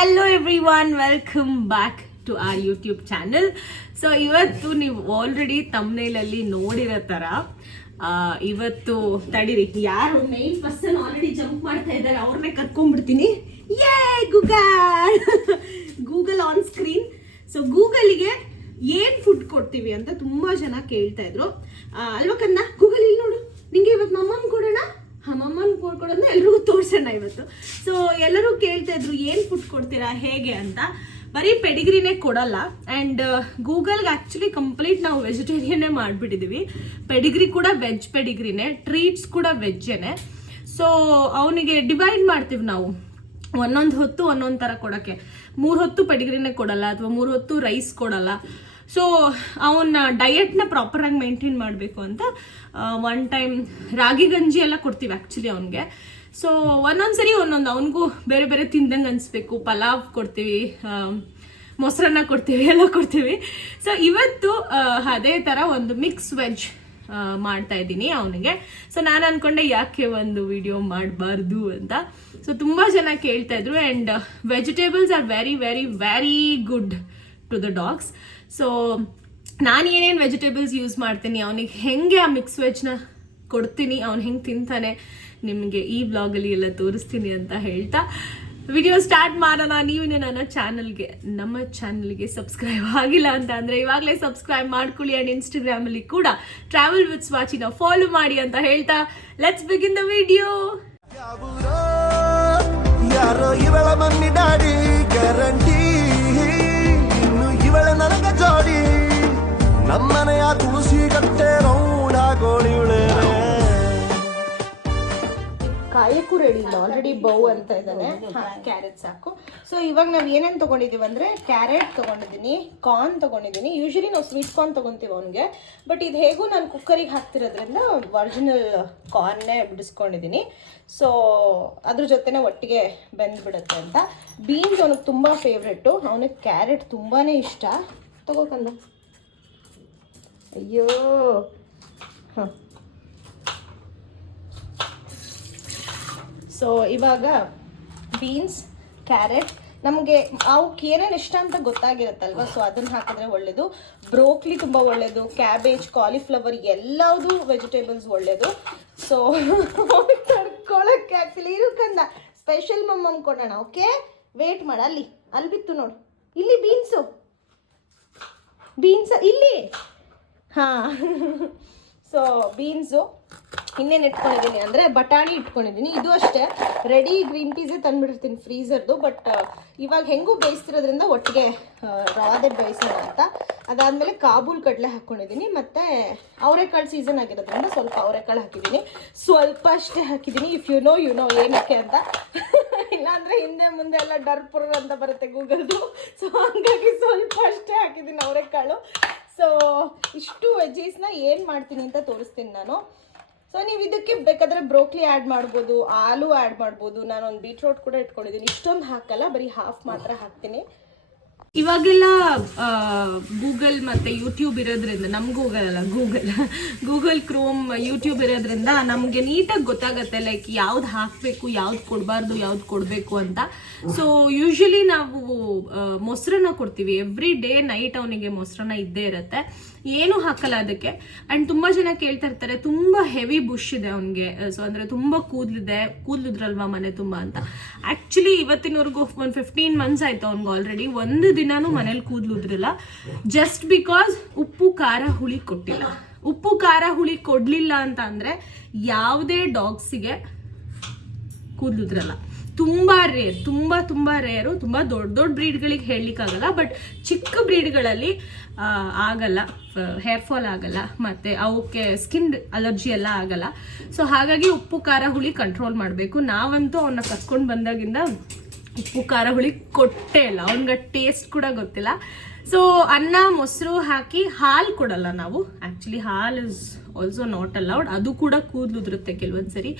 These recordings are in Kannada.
Hello everyone, welcome back to our YouTube channel. So ಇವತ್ತು ನೀವು ಆಲ್ರೆಡಿ thumbnail ಅಲ್ಲಿ ನೋಡಿರೋ ತರ ಇವತ್ತು ತಡೀರಿ ಯಾರು ಮೇನ್ ಪರ್ಸನ್ ಆಲ್ರೆಡಿ ಜಂಪ್ ಮಾಡ್ತಾ ಇದ್ದಾರೆ ಅವ್ರನ್ನೇ ಕರ್ಕೊಂಡ್ಬಿಡ್ತೀನಿ. ಯೇ ಗೂಗಲ್ ಆನ್ ಸ್ಕ್ರೀನ್. ಸೊ ಗೂಗಲ್ಗೆ ಏನ್ ಫುಡ್ ಕೊಡ್ತೀವಿ ಅಂತ ತುಂಬಾ ಜನ ಕೇಳ್ತಾ ಇದ್ರು ಅಲ್ವಾ ಕನ್ನ. ಗೂಗಲ್ ಇಲ್ಲಿ ನೋಡು, ನಿಂಗೆ ಇವತ್ತು ಮಮ್ಮನ್ ಕೊಡೋಣ, ಮಮ್ಮನ್ ಕೊಡೋದನ್ನ ಎಲ್ರಿಗೂ ತೋರ್ಸೋಣ ಇವತ್ತು. ಸೊ ಎಲ್ಲರೂ ಕೇಳ್ತಾ ಇದ್ರು ಏನ್ ಫುಡ್ ಕೊಡ್ತೀರಾ ಹೇಗೆ ಅಂತ. ಬರೀ ಪೆಡಿಗ್ರಿನೇ ಕೊಡಲ್ಲ. ಆ್ಯಂಡ್ ಗೂಗಲ್ಗೆ ಆ್ಯಕ್ಚುಲಿ ಕಂಪ್ಲೀಟ್ ನಾವು ವೆಜಿಟೇರಿಯನ್ನೇ ಮಾಡಿಬಿಟ್ಟಿದ್ದೀವಿ. ಪೆಡಿಗ್ರಿ ಕೂಡ ವೆಜ್ ಪೆಡಿಗ್ರಿನೇ, ಟ್ರೀಟ್ಸ್ ಕೂಡ ವೆಜ್ಜೇನೆ. ಸೊ ಅವನಿಗೆ ಡಿವೈಡ್ ಮಾಡ್ತೀವಿ ನಾವು, ಒಂದೊಂದು ಹೊತ್ತು ಒಂದೊಂದು ಥರ ಕೊಡೋಕ್ಕೆ. 3 ಹೊತ್ತು ಪೆಡಿಗ್ರಿನೇ ಕೊಡಲ್ಲ ಅಥವಾ 3 ಹೊತ್ತು ರೈಸ್ ಕೊಡಲ್ಲ. ಸೊ ಅವನ ಡಯಟ್ನ ಪ್ರಾಪರಾಗಿ ಮೇಂಟೈನ್ ಮಾಡಬೇಕು ಅಂತ 1 ಟೈಮ್ ರಾಗಿ ಗಂಜಿ ಎಲ್ಲ ಕೊಡ್ತೀವಿ ಆ್ಯಕ್ಚುಲಿ ಅವನಿಗೆ. ಸೊ ಒಂದೊಂದ್ಸರಿ ಒಂದೊಂದು ಅವನಿಗೂ ಬೇರೆ ಬೇರೆ ತಿಂದಂಗೆ ಅನಿಸ್ಬೇಕು. ಪಲಾವ್ ಕೊಡ್ತೀವಿ, ಮೊಸರನ್ನ ಕೊಡ್ತೀವಿ, ಎಲ್ಲ ಕೊಡ್ತೀವಿ. ಸೊ ಇವತ್ತು ಅದೇ ಥರ ಒಂದು ಮಿಕ್ಸ್ ವೆಜ್ ಮಾಡ್ತಾ ಇದ್ದೀನಿ ಅವನಿಗೆ. ಸೊ ನಾನು ಅನ್ಕೊಂಡೆ ಯಾಕೆ ಒಂದು ವಿಡಿಯೋ ಮಾಡಬಾರ್ದು ಅಂತ. ಸೊ ತುಂಬ ಜನ ಕೇಳ್ತಾ ಇದ್ರು. And vegetables are very very very good to the dogs. So ನಾನು ಏನೇನು ವೆಜಿಟೇಬಲ್ಸ್ ಯೂಸ್ ಮಾಡ್ತೀನಿ, ಅವನಿಗೆ ಹೆಂಗೆ ಆ ಮಿಕ್ಸ್ ವೆಜ್ನ ಕೊಡ್ತೀನಿ, ಅವ್ನು ಹೆಂಗೆ ತಿಂತಾನೆ ನಿಮಗೆ ಈ ವ್ಲಾಗಲ್ಲಿ ಎಲ್ಲ ತೋರಿಸ್ತೀನಿ ಅಂತ ಹೇಳ್ತಾ ವಿಡಿಯೋ ಸ್ಟಾರ್ಟ್ ಮಾಡೋಣ. ನೀವು ನನ್ನ ಚಾನಲ್ಗೆ, ನಮ್ಮ ಚಾನಲ್ಗೆ ಸಬ್ಸ್ಕ್ರೈಬ್ ಆಗಿಲ್ಲ ಅಂತ ಅಂದರೆ ಇವಾಗಲೇ ಸಬ್ಸ್ಕ್ರೈಬ್ ಮಾಡ್ಕೊಳ್ಳಿ. ಆ್ಯಂಡ್ ಇನ್ಸ್ಟಾಗ್ರಾಮಲ್ಲಿ ಕೂಡ ಟ್ರಾವೆಲ್ ವಿತ್ ಸ್ವಾಚಿನ ಫಾಲೋ ಮಾಡಿ ಅಂತ ಹೇಳ್ತಾ ಲೆಟ್ಸ್ ಬಿಗಿನ್ ದ ವಿಡಿಯೋ. ಯಾರೋ ಇವಳ ಮಮ್ಮಿ ಡ್ಯಾಡಿ ಗ್ಯಾರಂಟಿ, ಇನ್ನು ಇವಳ ನನಗ ಜೋಡಿ, ನಮ್ಮನೆಯ ತುಳಸಿ ಕಟ್ಟೆ ರೌಡಾಗೋಳಿ ಕಾಯಕ್ಕೂ ರೆಡಿ ಇಲ್ಲ, ಆಲ್ರೆಡಿ ಬೌ ಅಂತ ಇದ್ದಾನೆ. ಕ್ಯಾರೆಟ್ ಸಾಕು. ಸೊ ಇವಾಗ ನಾವು ಏನೇನು ತೊಗೊಂಡಿದ್ದೀವಿ ಅಂದರೆ ಕ್ಯಾರೆಟ್ ತೊಗೊಂಡಿದ್ದೀನಿ, ಕಾರ್ನ್ ತೊಗೊಂಡಿದ್ದೀನಿ. ಯೂಶಲಿ ನಾವು ಸ್ವೀಟ್ ಕಾರ್ನ್ ತೊಗೊತೀವಿ ಅವನಿಗೆ, ಬಟ್ ಇದು ಹೇಗೂ ನಾನು ಕುಕ್ಕರಿಗೆ ಹಾಕ್ತಿರೋದ್ರಿಂದ ಒರಿಜಿನಲ್ ಕಾರ್ನ್ನೇ ಬಿಡಿಸ್ಕೊಂಡಿದ್ದೀನಿ. ಸೊ ಅದ್ರ ಜೊತೆನೇ ಒಟ್ಟಿಗೆ ಬೆಂದ್ಬಿಡುತ್ತೆ ಅಂತ. ಬೀನ್ಸ್ ಅವನಿಗೆ ತುಂಬ ಫೇವ್ರೆಟ್ಟು, ಅವನಿಗೆ ಕ್ಯಾರೆಟ್ ತುಂಬಾ ಇಷ್ಟ. ತಗೋಕಂದ. ಅಯ್ಯೋ ಹಾಂ. ಸೊ ಇವಾಗ ಬೀನ್ಸ್, ಕ್ಯಾರೆಟ್, ನಮಗೆ ಅವಕ್ಕೆ ಏನೇನು ಇಷ್ಟ ಅಂತ ಗೊತ್ತಾಗಿರುತ್ತಲ್ವ. ಸೊ ಅದನ್ನು ಹಾಕಿದ್ರೆ ಒಳ್ಳೆಯದು. ಬ್ರೋಕ್ಲಿ ತುಂಬ ಒಳ್ಳೆಯದು, ಕ್ಯಾಬೇಜ್, ಕಾಲಿಫ್ಲವರ್ ಎಲ್ಲವುದು ವೆಜಿಟೇಬಲ್ಸ್ ಒಳ್ಳೆಯದು. ಸೊ ತಡ್ಕೊಳಕ್ಕೆ ಆ್ಯಕ್ಚುಲಿ ಇರೋಕನ್ನ ಸ್ಪೆಷಲ್ ಮಮ್ಮಮ್ ಕೊಡೋಣ. ಓಕೆ, ವೇಟ್ ಮಾಡ. ಅಲ್ಲಿ ಬಿತ್ತು ನೋಡು, ಇಲ್ಲಿ ಬೀನ್ಸ್ ಇಲ್ಲಿ. ಹಾಂ. ಸೊ ಬೀನ್ಸು ಇನ್ನೇನು ಇಟ್ಕೊಂಡಿದ್ದೀನಿ ಅಂದರೆ ಬಟಾಣಿ ಇಟ್ಕೊಂಡಿದ್ದೀನಿ. ಇದು ಅಷ್ಟೇ ರೆಡಿ ಗ್ರೀನ್ ಪೀಸೇ ತಂದುಬಿಟ್ಟಿರ್ತೀನಿ ಫ್ರೀಝರ್ದು. ಬಟ್ ಇವಾಗ ಹೆಂಗೂ ಬೇಯಿಸ್ತಿರೋದ್ರಿಂದ ಒಟ್ಟಿಗೆ ರವಾದೆ ಬೇಯಿಸೋಣ ಅಂತ. ಅದಾದಮೇಲೆ ಕಾಬೂಲ್ ಕಡಲೆ ಹಾಕ್ಕೊಂಡಿದ್ದೀನಿ. ಮತ್ತು ಅವರೆಕಾಳು ಸೀಸನ್ ಆಗಿರೋದ್ರಿಂದ ಸ್ವಲ್ಪ ಅವರೆಕಾಳು ಹಾಕಿದ್ದೀನಿ. ಸ್ವಲ್ಪ ಅಷ್ಟೇ ಹಾಕಿದ್ದೀನಿ. ಇಫ್ ಯು ನೋ ಏನಕ್ಕೆ ಅಂತ. ಇಲ್ಲಾಂದರೆ ಹಿಂದೆ ಮುಂದೆ ಎಲ್ಲ ಡರ್ಪುರ್ ಅಂತ ಬರುತ್ತೆ ಗೂಗಲ್ದು. ಸೊ ಹಾಗಾಗಿ ಸ್ವಲ್ಪ ಅಷ್ಟೇ ಹಾಕಿದ್ದೀನಿ ಅವರೆಕಾಳು. ಸೊ ಇಷ್ಟು ವೆಜ್ಜೀಸ್ನ ಏನು ಮಾಡ್ತೀನಿ ಅಂತ ತೋರಿಸ್ತೀನಿ ನಾನು. ಸೊ ನೀವು ಇದಕ್ಕೆ ಬೇಕಾದರೆ ಬ್ರೋಕ್ಲಿ ಆ್ಯಡ್ ಮಾಡ್ಬೋದು, ಆಲೂ ಆ್ಯಡ್ ಮಾಡ್ಬೋದು. ನಾನೊಂದು ಬೀಟ್ರೋಟ್ ಕೂಡ ಇಟ್ಕೊಂಡಿದ್ದೀನಿ. ಇಷ್ಟೊಂದು ಹಾಕಲ್ಲ, ಬರೀ ಹಾಫ್ ಮಾತ್ರ ಹಾಕ್ತೀನಿ. ಇವಾಗೆಲ್ಲ ಗೂಗಲ್ ಮತ್ತು ಯೂಟ್ಯೂಬ್ ಇರೋದ್ರಿಂದ, ನಮ್ಗೆ ಹೋಗಲ್ಲ ಗೂಗಲ್ ಕ್ರೋಮ್, ಯೂಟ್ಯೂಬ್ ಇರೋದ್ರಿಂದ ನಮಗೆ ನೀಟಾಗಿ ಗೊತ್ತಾಗುತ್ತೆ ಲೈಕ್ ಯಾವ್ದು ಹಾಕಬೇಕು, ಯಾವ್ದು ಕೊಡಬಾರ್ದು, ಯಾವ್ದು ಕೊಡಬೇಕು ಅಂತ. ಸೊ ಯೂಶ್ವಲಿ ನಾವು ಮೊಸರನ್ನ ಕೊಡ್ತೀವಿ. ಎವ್ರಿ ಡೇ ನೈಟ್ ಅವನಿಗೆ ಮೊಸರನ್ನ ಇದ್ದೇ ಇರುತ್ತೆ, ಏನೂ ಹಾಕಲ್ಲ ಅದಕ್ಕೆ. ಆ್ಯಂಡ್ ತುಂಬ ಜನ ಕೇಳ್ತಾ ಇರ್ತಾರೆ ತುಂಬ ಹೆವಿ ಬುಷ್ ಇದೆ ಅವನಿಗೆ, ಸೊ ಅಂದರೆ ತುಂಬ ಕೂದಲಿದ್ರಲ್ವಾ ಮನೆ ತುಂಬ ಅಂತ. ಆ್ಯಕ್ಚುಲಿ ಇವತ್ತಿನವರೆಗೂ ಒಂದು 15 months ಆಯಿತು ಅವ್ನಿಗೆ ಆಲ್ರೆಡಿ. ಒಂದು ದಿನಾನೂ ಮನೇಲಿ ಕೂದಲಿದ್ರಿಲ್ಲ, ಜಸ್ಟ್ ಬಿಕಾಸ್ ಉಪ್ಪು ಖಾರ ಹುಳಿ ಕೊಟ್ಟಿಲ್ಲ. ಉಪ್ಪು ಖಾರ ಹುಳಿ ಕೊಡಲಿಲ್ಲ ಅಂತ ಅಂದರೆ ಯಾವುದೇ ಡಾಗ್ಸಿಗೆ ಕೂದಲಿದ್ರಲ್ಲ. ತುಂಬ ರೇರ್, ತುಂಬ ರೇರು. ತುಂಬ ದೊಡ್ಡ ಬ್ರೀಡ್ಗಳಿಗೆ ಹೇಳಲಿಕ್ಕಾಗಲ್ಲ, ಬಟ್ ಚಿಕ್ಕ ಬ್ರೀಡ್ಗಳಲ್ಲಿ ಆಗಲ್ಲ, ಹೇರ್ ಫಾಲ್ ಆಗಲ್ಲ, ಮತ್ತು ಅವಕ್ಕೆ ಸ್ಕಿನ್ ಅಲರ್ಜಿ ಎಲ್ಲ ಆಗಲ್ಲ. ಸೊ ಹಾಗಾಗಿ ಉಪ್ಪು ಖಾರ ಹುಳಿ ಕಂಟ್ರೋಲ್ ಮಾಡಬೇಕು. ನಾವಂತೂ ಅವನ್ನ ಕರ್ಕೊಂಡು ಬಂದಾಗಿಂದ ಉಪ್ಪು ಖಾರ ಹುಳಿ ಕೊಟ್ಟೇ ಇಲ್ಲ, ಅವನಿಗೆ ಟೇಸ್ಟ್ ಕೂಡ ಗೊತ್ತಿಲ್ಲ. ಸೊ ಅನ್ನ ಮೊಸರು ಹಾಕಿ ಹಾಲು ಕೊಡಲ್ಲ ನಾವು. ಆ್ಯಕ್ಚುಲಿ ಹಾಲು ಇಸ್ ಆಲ್ಸೋ ನಾಟ್ ಅಲೌಡ್. ಅದು ಕೂಡ ಕೂದಲುದ್ರುತ್ತೆ ಕೆಲವೊಂದು ಸರಿ,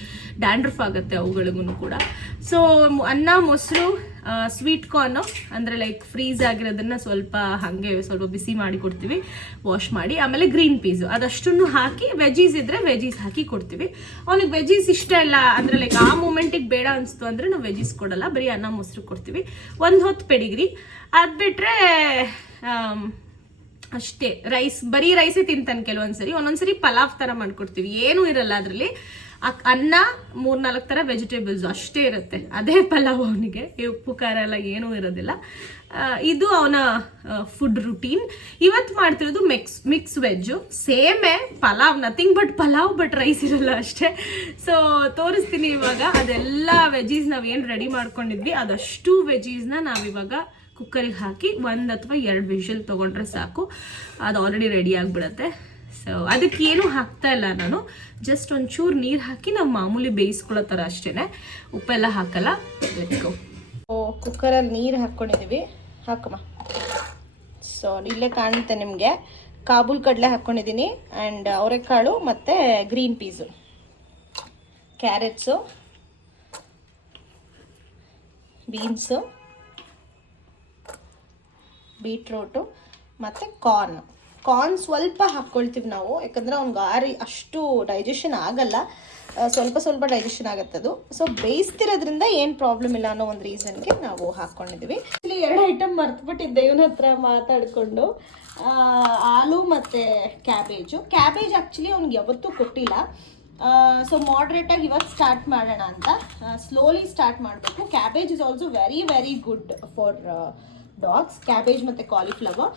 ಡ್ಯಾಂಡ್ರಫ್ ಆಗುತ್ತೆ ಅವುಗಳಿಗೂ ಕೂಡ. ಸೊ ಅನ್ನ ಮೊಸರು ಸ್ವೀಟ್ ಕಾರ್ನು ಅಂದರೆ ಲೈಕ್ ಫ್ರೀಸ್ ಆಗಿರೋದನ್ನು ಸ್ವಲ್ಪ ಬಿಸಿ ಮಾಡಿ ಕೊಡ್ತೀವಿ, ವಾಶ್ ಮಾಡಿ. ಆಮೇಲೆ ಗ್ರೀನ್ ಪೀಸು ಅದಷ್ಟನ್ನು ಹಾಕಿ, ವೆಜೀಸ್ ಇದ್ದರೆ ವೆಜೀಸ್ ಹಾಕಿ ಕೊಡ್ತೀವಿ. ಅವ್ನಿಗೆ ವೆಜೀಸ್ ಇಷ್ಟ ಇಲ್ಲ ಅಂದರೆ ಲೈಕ್ ಆ ಮೂಮೆಂಟಿಗೆ ಬೇಡ ಅನಿಸ್ತು ಅಂದರೆ ನಾವು ವೆಜೀಸ್ ಕೊಡಲ್ಲ, ಬರೀ ಅನ್ನ ಮೊಸರು ಕೊಡ್ತೀವಿ. ಒಂದು ಹೊತ್ತು ಪೆಡಿಗ್ರಿ. ಅದು ಬಿಟ್ಟರೆ ಅಷ್ಟೇ. ಬರೀ ರೈಸೇ ತಿಂತಾನೆ ಕೆಲವೊಂದ್ಸರಿ. ಒಂದೊಂದ್ಸರಿ ಪಲಾವ್ ಥರ ಮಾಡ್ಕೊಡ್ತೀವಿ, ಏನೂ ಇರಲ್ಲ ಅದರಲ್ಲಿ. ಅನ್ನ 3-4 ಥರ ವೆಜಿಟೇಬಲ್ಸ್ ಅಷ್ಟೇ ಇರುತ್ತೆ, ಅದೇ ಪಲಾವ್ ಅವನಿಗೆ. ಉಪ್ಪು ಖಾರ ಎಲ್ಲ ಏನೂ ಇರೋದಿಲ್ಲ. ಇದು ಅವನ ಫುಡ್ ರುಟೀನ್. ಇವತ್ತು ಮಾಡ್ತಿರೋದು ಮಿಕ್ಸ್ ವೆಜ್ಜು, ಸೇಮೇ pulao, nothing but pulao, but rice ಇರಲ್ಲ ಅಷ್ಟೇ. ಸೊ ತೋರಿಸ್ತೀನಿ ಇವಾಗ. ಅದೆಲ್ಲ ವೆಜೀಸ್ ನಾವೇನು ರೆಡಿ ಮಾಡ್ಕೊಂಡಿದ್ವಿ ಅದಷ್ಟು ವೆಜೀಸ್ನ ನಾವಿವಾಗ ಕುಕ್ಕರಿಗೆ ಹಾಕಿ 1 ಅಥವಾ 2 ವಿಷಲ್ ತೊಗೊಂಡ್ರೆ ಸಾಕು, ಅದು ಆಲ್ರೆಡಿ ರೆಡಿ ಆಗಿಬಿಡುತ್ತೆ. ಸೊ ಅದಕ್ಕೆ ಏನೂ ಹಾಕ್ತಾ ಇಲ್ಲ ನಾನು, ಜಸ್ಟ್ ಒಂಚೂರು ನೀರು ಹಾಕಿ ನಾವು ಮಾಮೂಲಿ ಬೇಯಿಸ್ಕೊಳ್ಳೋ ಥರ ಅಷ್ಟೇ, ಉಪ್ಪೆಲ್ಲ ಹಾಕಲ್ಲ. ಲೆಟ್ಸ್ ಕುಕ್ಕರಲ್ಲಿ ನೀರು ಹಾಕ್ಕೊಂಡಿದ್ದೀವಿ, ಹಾಕಮ್ಮ. ಸೊ ಇಲ್ಲೇ ಕಾಣುತ್ತೆ ನಿಮಗೆ, ಕಾಬೂಲ್ ಕಡಲೆ ಹಾಕ್ಕೊಂಡಿದ್ದೀನಿ, ಆ್ಯಂಡ್ ಅವರೆಕಾಳು ಮತ್ತು green piece, carrots, beans, beetroot ಮತ್ತು ಕಾರ್ನ್ ಸ್ವಲ್ಪ ಹಾಕ್ಕೊಳ್ತೀವಿ ನಾವು, ಯಾಕಂದರೆ ಅವ್ನಿಗೆ ಅಷ್ಟು ಡೈಜೆಷನ್ ಆಗಲ್ಲ, ಸ್ವಲ್ಪ ಡೈಜೆಷನ್ ಆಗುತ್ತದು. ಸೊ ಬೇಯಿಸ್ತಿರೋದ್ರಿಂದ ಏನು ಪ್ರಾಬ್ಲಮ್ ಇಲ್ಲ ಅನ್ನೋ ಒಂದು ರೀಸನ್ಗೆ ನಾವು ಹಾಕ್ಕೊಂಡಿದ್ದೀವಿ. ಇಲ್ಲಿ 2 ಐಟಮ್ ಮರ್ತ್ಬಿಟ್ಟಿದ್ದೆ ಇವನ ಹತ್ರ ಮಾತಾಡಿಕೊಂಡು. ಆಲೂ ಮತ್ತು ಕ್ಯಾಬೇಜ್ ಆ್ಯಕ್ಚುಲಿ ಅವ್ನಿಗೆ ಯಾವತ್ತೂ ಕೊಟ್ಟಿಲ್ಲ. ಸೊ ಮಾಡ್ರೇಟಾಗಿ ಇವತ್ತು ಸ್ಟಾರ್ಟ್ ಮಾಡೋಣ ಅಂತ, ಸ್ಲೋಲಿ ಸ್ಟಾರ್ಟ್ ಮಾಡಬೇಕು. Cabbage is also very very good for dogs, cabbage ಮತ್ತು ಕಾಲಿಫ್ಲವರ್.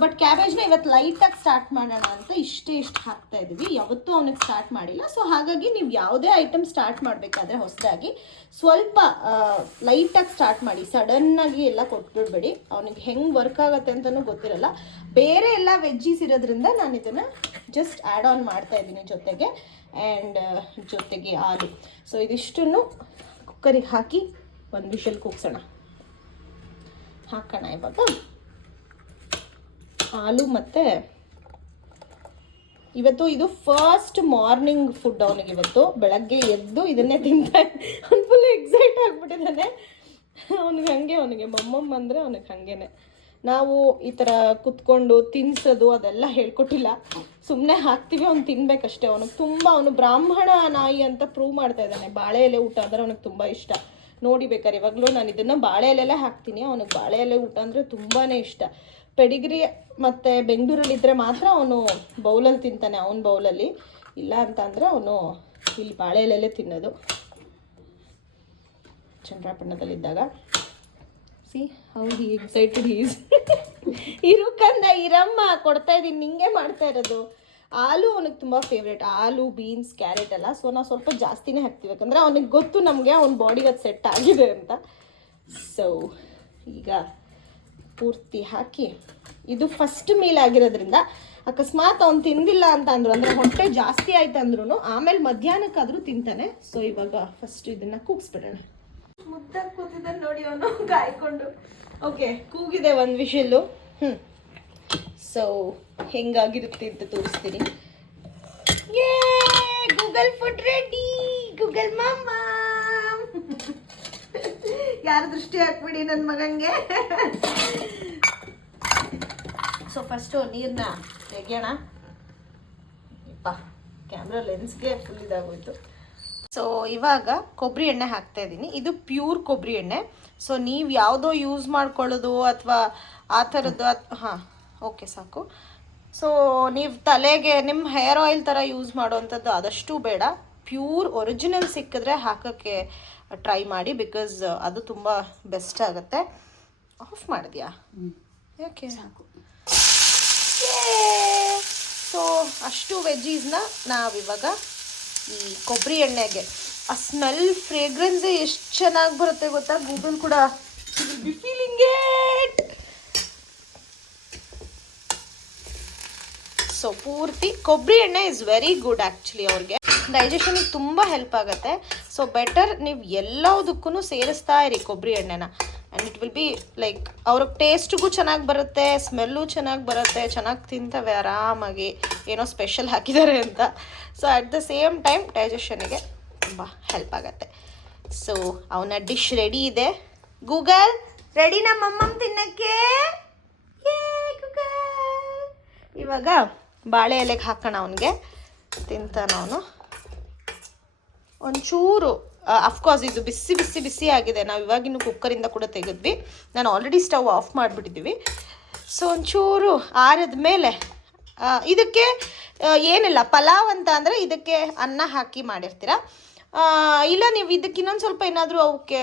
ಬಟ್ ಕ್ಯಾಬೇಜ್ನ ಇವತ್ತು ಲೈಟಾಗಿ ಸ್ಟಾರ್ಟ್ ಮಾಡೋಣ ಅಂತ ಇಷ್ಟು ಹಾಕ್ತಾ ಇದ್ದೀವಿ, ಯಾವತ್ತೂ ಅವನಿಗೆ ಸ್ಟಾರ್ಟ್ ಮಾಡಿಲ್ಲ. ಸೊ ಹಾಗಾಗಿ ನೀವು ಯಾವುದೇ ಐಟಮ್ ಸ್ಟಾರ್ಟ್ ಮಾಡಬೇಕಾದ್ರೆ ಹೊಸದಾಗಿ ಸ್ವಲ್ಪ ಲೈಟಾಗಿ ಸ್ಟಾರ್ಟ್ ಮಾಡಿ, ಸಡನ್ನಾಗಿ ಎಲ್ಲ ಕೊಟ್ಬಿಡ್ಬೇಡಿ, ಅವನಿಗೆ ಹೆಂಗೆ ವರ್ಕ್ ಆಗುತ್ತೆ ಅಂತಲೂ ಗೊತ್ತಿರಲ್ಲ. ಬೇರೆ ಎಲ್ಲ ವೆಜ್ಜೀಸ್ ಇರೋದ್ರಿಂದ ನಾನು ಇದನ್ನು ಜಸ್ಟ್ ಆ್ಯಡ್ ಆನ್ ಮಾಡ್ತಾ ಇದ್ದೀನಿ ಜೊತೆಗೆ, ಆ್ಯಂಡ್ ಜೊತೆಗೆ ಆಲೂ. ಸೊ ಇದಿಷ್ಟನ್ನು ಕುಕ್ಕರಿಗೆ ಹಾಕಿ 1 ವಿಷಲ್ ಕೂಗ್ಸೋಣ. ಹಾಕೋಣ ಇವಾಗ ಆಲೂ. ಮತ್ತು ಇವತ್ತು ಇದು ಫಸ್ಟ್ ಮಾರ್ನಿಂಗ್ ಫುಡ್ ಅವನಿಗೆ. ಇವತ್ತು ಬೆಳಗ್ಗೆ ಎದ್ದು ಇದನ್ನೇ ತಿಂತಾ, ಅವ್ನು ಫುಲ್ ಎಕ್ಸೈಟ್ ಆಗಿಬಿಟ್ಟಿದ್ದಾನೆ. ಅವನಿಗೆ ಮಮ್ಮಮ್ಮ ಅಂದರೆ ಅವನಿಗೆ ಹಾಗೇನೆ. ನಾವು ಈ ಥರ ಕುತ್ಕೊಂಡು ತಿನ್ಸೋದು ಅದೆಲ್ಲ ಹೇಳ್ಕೊಟ್ಟಿಲ್ಲ, ಸುಮ್ಮನೆ ಹಾಕ್ತೀವಿ, ಅವ್ನು ತಿನ್ಬೇಕಷ್ಟೇ. ಅವನು ಬ್ರಾಹ್ಮಣ ನಾಯಿ ಅಂತ ಪ್ರೂವ್ ಮಾಡ್ತಾ ಇದ್ದಾನೆ. ಬಾಳೆ ಎಲೆ ಊಟ ಅಂದರೆ ಅವನಿಗೆ ತುಂಬ ಇಷ್ಟ. ನೋಡಿ ಬೇಕಾದ್ರೆ ಇವಾಗಲೂ ನಾನು ಇದನ್ನು ಬಾಳೆ ಎಲೆಲ್ಲೇ ಹಾಕ್ತೀನಿ, ಅವನಿಗೆ ಬಾಳೆ ಎಲೆ ಊಟ ಅಂದರೆ ತುಂಬಾ ಇಷ್ಟ. ಪೆಡಿಗ್ರಿ ಮತ್ತು ಬೆಂಗಳೂರಲ್ಲಿದ್ದರೆ ಮಾತ್ರ ಅವನು ಬೌಲಲ್ಲಿ ತಿಂತಾನೆ, ಅವನ ಬೌಲಲ್ಲಿ. ಇಲ್ಲ ಅಂತ ಅಂದರೆ ಅವನು ಇಲ್ಲಿ ಬಾಳೆ ಎಲೆಲ್ಲೇ ತಿನ್ನೋದು. ಚಂದ್ರಾಪಟ್ಟಣದಲ್ಲಿದ್ದಾಗ see how he excited is. ಇರುಕಂದ ಇರಮ್ಮ ಕೊಡ್ತಾ ಇದ್ದೀನಿ, ನಿಂಗೆ ಮಾಡ್ತಾ ಇರೋದು. ಆಲೂ ಅವನಿಗೆ ತುಂಬ ಫೇವ್ರೇಟ್, ಆಲೂ, ಬೀನ್ಸ್, ಕ್ಯಾರೆಟ್ ಎಲ್ಲ. ಸೊ ನಾವು ಸ್ವಲ್ಪ ಜಾಸ್ತಿನೇ ಹಾಕ್ತೀವಿ, ಯಾಕಂದರೆ ಅವನಿಗೆ ಗೊತ್ತು ನಮಗೆ ಅವ್ನ ಬಾಡಿಗೆ ಅದು ಸೆಟ್ ಆಗಿದೆ ಅಂತ. ಸೊ ಈಗ ಪೂರ್ತಿ ಹಾಕಿ, ಇದು ಫಸ್ಟ್ ಮೀಲ್ ಆಗಿರೋದ್ರಿಂದ ಅಕಸ್ಮಾತ್ ಅವ್ನು ತಿಂದಿಲ್ಲ ಅಂತ ಅಂದರು, ಅಂದರೆ ಹೊಟ್ಟೆ ಜಾಸ್ತಿ ಆಯ್ತು ಅಂದ್ರೂ ಆಮೇಲೆ ಮಧ್ಯಾಹ್ನಕ್ಕಾದರೂ ತಿಂತಾನೆ. ಸೊ ಇವಾಗ ಫಸ್ಟ್ ಇದನ್ನು ಕೂಗಿಸ್ಬಿಡೋಣ. ಮುದ್ದಾಗಿ ಕೂತಿದ್ದಾನೆ ನೋಡಿ ಅವನು ಕಾಯ್ಕೊಂಡು. ಓಕೆ, ಕೂಗಿದೆ 1 ವಿಷಲ್ಲು. ಸೊ ಹೆಂಗಾಗಿರುತ್ತೆ ಅಂತ ತೋರಿಸ್ತೀನಿ. ಗೂಗಲ್ ಫುಡ್ ರೆಡಿ, ಗೂಗಲ್ ಮಾಮ. ಯಾರು ದೃಷ್ಟಿ ಹಾಕ್ಬಿಡಿ ನನ್ನ ಮಗಂಗೆ. ಸೊ ಫಸ್ಟು ನೀರನ್ನ ತೆಗೆಯೋಣ. ಕ್ಯಾಮ್ರಾ ಲೆನ್ಸ್ಗೆ ಫುಲ್ ಇದಾಗೋಯ್ತು. ಸೊ ಇವಾಗ ಕೊಬ್ಬರಿ ಎಣ್ಣೆ ಹಾಕ್ತಾ ಇದ್ದೀನಿ. ಇದು ಪ್ಯೂರ್ ಕೊಬ್ಬರಿ ಎಣ್ಣೆ. ಸೊ ನೀವು ಯಾವುದೋ ಯೂಸ್ ಮಾಡ್ಕೊಳ್ಳೋದು ಅಥವಾ ಆ ಥರದ್ದು, ಹಾಂ ಓಕೆ ಸಾಕು. ಸೊ ನೀವು ತಲೆಗೆ ನಿಮ್ಮ ಹೇರ್ ಆಯಿಲ್ ಥರ ಯೂಸ್ ಮಾಡೋವಂಥದ್ದು ಆದಷ್ಟು ಬೇಡ. ಪ್ಯೂರ್ ಒರಿಜಿನಲ್ ಸಿಕ್ಕಿದ್ರೆ ಹಾಕೋಕ್ಕೆ ಟ್ರೈ ಮಾಡಿ, ಬಿಕಾಸ್ ಅದು ತುಂಬ ಬೆಸ್ಟ್ ಆಗುತ್ತೆ. ಆಫ್ ಮಾಡಿದ್ಯಾ? ಯಾಕೆ? ಸಾಕು. ಸೊ ಅಷ್ಟು ವೆಜ್ಜೀಸ್ನ ನಾವಿವಾಗ ಈ ಕೊಬ್ಬರಿ ಎಣ್ಣೆಗೆ, ಆ ಸ್ಮೆಲ್ ಫ್ರೇಗ್ರೆನ್ಸೇ ಎಷ್ಟು ಚೆನ್ನಾಗಿ ಬರುತ್ತೆ ಗೊತ್ತಾ. ಗೂಗಲ್ ಕೂಡ ಫೀಲಿಂಗ್ ಇಟ್. ಸೊ ಪೂರ್ತಿ ಕೊಬ್ಬರಿ ಎಣ್ಣೆ ಇಸ್ ವೆರಿ ಗುಡ್ ಆ್ಯಕ್ಚುಲಿ, ಅವ್ರಿಗೆ ಡೈಜೆಷನಿಗೆ ತುಂಬ ಹೆಲ್ಪ್ ಆಗುತ್ತೆ. ಸೊ ಬೆಟರ್ ನೀವು ಎಲ್ಲದಕ್ಕೂ ಸೇರಿಸ್ತಾ ಇರಿ ಕೊಬ್ಬರಿ ಎಣ್ಣೆನ, and it will be like ಅವ್ರಿಗೆ ಟೇಸ್ಟಿಗೂ ಚೆನ್ನಾಗಿ ಬರುತ್ತೆ, ಸ್ಮೆಲ್ಲು ಚೆನ್ನಾಗಿ ಬರುತ್ತೆ, ಚೆನ್ನಾಗಿ ತಿಂತವೆ ಆರಾಮಾಗಿ, ಏನೋ ಸ್ಪೆಷಲ್ ಹಾಕಿದ್ದಾರೆ ಅಂತ. So at the same time ಡೈಜೆಷನಿಗೆ ತುಂಬ ಹೆಲ್ಪ್ ಆಗುತ್ತೆ. ಸೊ ಅವನ ಡಿಶ್ ರೆಡಿ ಇದೆ. ಗೂಗಲ್ ರೆಡಿ ನಮ್ಮಮ್ಮ ತಿನ್ನಕ್ಕೆ ಗೂಗಲ್. ಇವಾಗ ಬಾಳೆ ಎಲೆಗೆ ಹಾಕೋಣ ಅವನಿಗೆ, ತಿಂತಾನ ಅವನು. ಒಂಚೂರು ಅಫ್ಕೋರ್ಸ್ ಇದು ಬಿಸಿ ಬಿಸಿ ಬಿಸಿ ಆಗಿದೆ, ನಾವು ಇವಾಗಿನ್ನು ಕುಕ್ಕರಿಂದ ಕೂಡ ತೆಗೆದ್ವಿ, ನಾನು ಆಲ್ರೆಡಿ ಸ್ಟವ್ ಆಫ್ ಮಾಡಿಬಿಟ್ಟಿದ್ದೀವಿ. ಸೊ ಒಂಚೂರು ಆರಿದ ಮೇಲೆ ಇದಕ್ಕೆ ಏನಿಲ್ಲ, ಪಲಾವ್ ಅಂತ ಅಂದರೆ ಇದಕ್ಕೆ ಅನ್ನ ಹಾಕಿ ಮಾಡಿರ್ತೀರ, ಇಲ್ಲ ನೀವು ಇದಕ್ಕೆ ಇನ್ನೊಂದು ಸ್ವಲ್ಪ ಏನಾದರೂ ಅವಕ್ಕೆ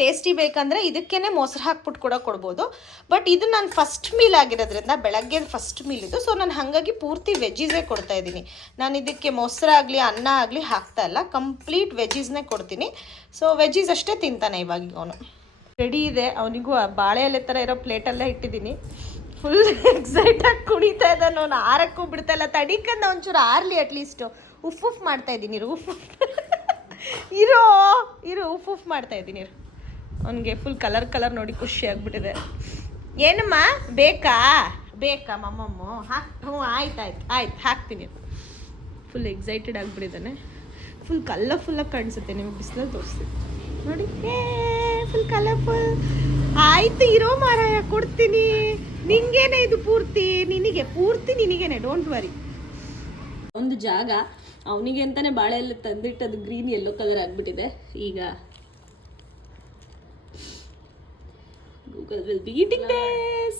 ಟೇಸ್ಟಿ ಬೇಕಂದರೆ ಇದಕ್ಕೇ ಮೊಸರು ಹಾಕ್ಬಿಟ್ಟು ಕೂಡ ಕೊಡ್ಬೋದು. ಬಟ್ ಇದು ನಾನು ಫಸ್ಟ್ ಮೀಲ್ ಆಗಿರೋದ್ರಿಂದ ಬೆಳಗ್ಗೆ ಫಸ್ಟ್ ಮೀಲ್ ಇದು, ಸೊ ನಾನು ಹಾಗಾಗಿ ಪೂರ್ತಿ ವೆಜ್ಜೀಸೇ ಕೊಡ್ತಾ ಇದ್ದೀನಿ. ನಾನು ಇದಕ್ಕೆ ಮೊಸರಾಗಲಿ ಅನ್ನ ಆಗಲಿ ಹಾಕ್ತಾ ಇಲ್ಲ, ಕಂಪ್ಲೀಟ್ ವೆಜ್ಜೀಸ್ನೇ ಕೊಡ್ತೀನಿ. ಸೊ ವೆಜ್ಜೀಸ್ ಅಷ್ಟೇ ತಿಂತಾನೆ ಇವಾಗ ಅವನು. ರೆಡಿ ಇದೆ, ಅವನಿಗೂ ಬಾಳೆ ಎಲೆ ಥರ ಇರೋ ಪ್ಲೇಟಲ್ಲೇ ಇಟ್ಟಿದ್ದೀನಿ. ಫುಲ್ ಎಕ್ಸೈಟಾಗಿ ಕುಣಿತಾ ಇದ್ದಾನೆ ಅವನು, ಆರಕ್ಕೂ ಬಿಡ್ತಾ ಇಲ್ಲ. ತಡಿಕಂದ ಒಂಚೂರು ಆರ್ಲಿ ಅಟ್ಲೀಸ್ಟು. ಉಫ್ ಮಾಡ್ತಾ ಇದ್ದೀನಿ ಇರು, ಇರು ಉಫ್ ಮಾಡ್ತಾ ಇದ್ದೀನಿ ಇರು. ಅವನಿಗೆ ಫುಲ್ ಕಲರ್ ನೋಡಿ ಖುಷಿ ಆಗ್ಬಿಟ್ಟಿದೆ. ಏನಮ್ಮ ಬೇಕಾ ಮಮ್ಮಮ್ಮು ಹ್ಞೂ ಆಯ್ತು ಹಾಕ್ತೀನಿ. ಫುಲ್ ಎಕ್ಸೈಟೆಡ್ ಆಗಿಬಿಟ್ಟಿದ್ದಾನೆ, ಫುಲ್ ಕಲರ್ಫುಲ್ಲಾಗಿ ಕಾಣಿಸುತ್ತೆ. ನಿಮಗೆ ಬಿಸಿಲಲ್ಲಿ ತೋರಿಸ್ತೀನಿ ನೋಡಿ, ಫುಲ್ ಕಲರ್ಫುಲ್. ಆಯ್ತು ಇರೋ ಮಾರಾಯ, ಕೊಡ್ತೀನಿ ನಿಂಗೇನೆ, ಇದು ಪೂರ್ತಿ ನಿನಗೇನೆ, ಡೋಂಟ್ ವರಿ. ಒಂದು ಜಾಗ ಅವನಿಗೆ ಅಂತಾನೆ ಬಾಳೆ ಎಲ್ಲ ತಂದಿಟ್ಟದು ಗ್ರೀನ್ ಯೆಲ್ಲೋ ಕಲರ್ ಆಗಿಬಿಟ್ಟಿದೆ. ಈಗ Google will be eating this.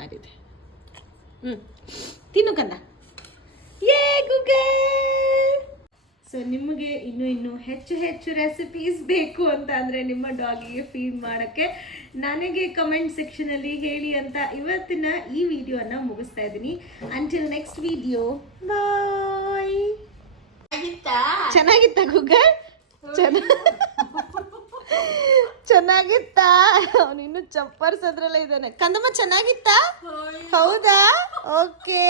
ಆರಿದೆ. ತಿನ್ನು ಕಂದ. ಗೂಗಲ್. ಸೊ ನಿಮಗೆ ಇನ್ನೂ ಹೆಚ್ಚು ರೆಸಿಪೀಸ್ ಬೇಕು ಅಂತ ಅಂದರೆ ನಿಮ್ಮ ಡಾಗಿಗೆ ಫೀಡ್ ಮಾಡೋಕ್ಕೆ ನನಗೆ ಕಮೆಂಟ್ ಸೆಕ್ಷನಲ್ಲಿ ಹೇಳಿ ಅಂತ ಇವತ್ತಿನ ಈ ವಿಡಿಯೋನ ಮುಗಿಸ್ತಾ ಇದ್ದೀನಿ. ಅಂಟಿಲ್ ನೆಕ್ಸ್ಟ್ ವಿಡಿಯೋ, ಬಾಯ್. ಚೆನ್ನಾಗಿತ್ತಾ ಗೂಗಲ್? ಚೆನ್ನಾಗಿತ್ತಾ? ಅವನು ಇನ್ನು ಚಪ್ಪರ್ಸ್ ಅದ್ರಲ್ಲೇ ಇದ್ದಾನೆ. ಕಂದಮ್ಮ ಚೆನ್ನಾಗಿತ್ತಾ? ಹೌದಾ? ಓಕೆ,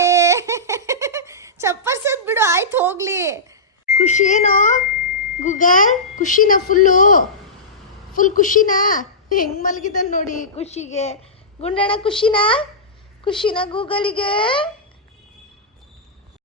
ಚಪ್ಪರ್ಸದ್ ಬಿಡು, ಆಯ್ತು ಹೋಗ್ಲಿ. ಖುಷಿನೋ ಗೂಗಲ್? ಖುಷಿನಾ? ಫುಲ್ ಖುಷಿನಾ? ಹೆಂಗ್ ಮಲಗಿದ್ದಾನೆ ನೋಡಿ ಖುಷಿಗೆ. ಗುಂಡಣ್ಣ ಖುಷಿನಾ ಗೂಗಲಿಗೆ?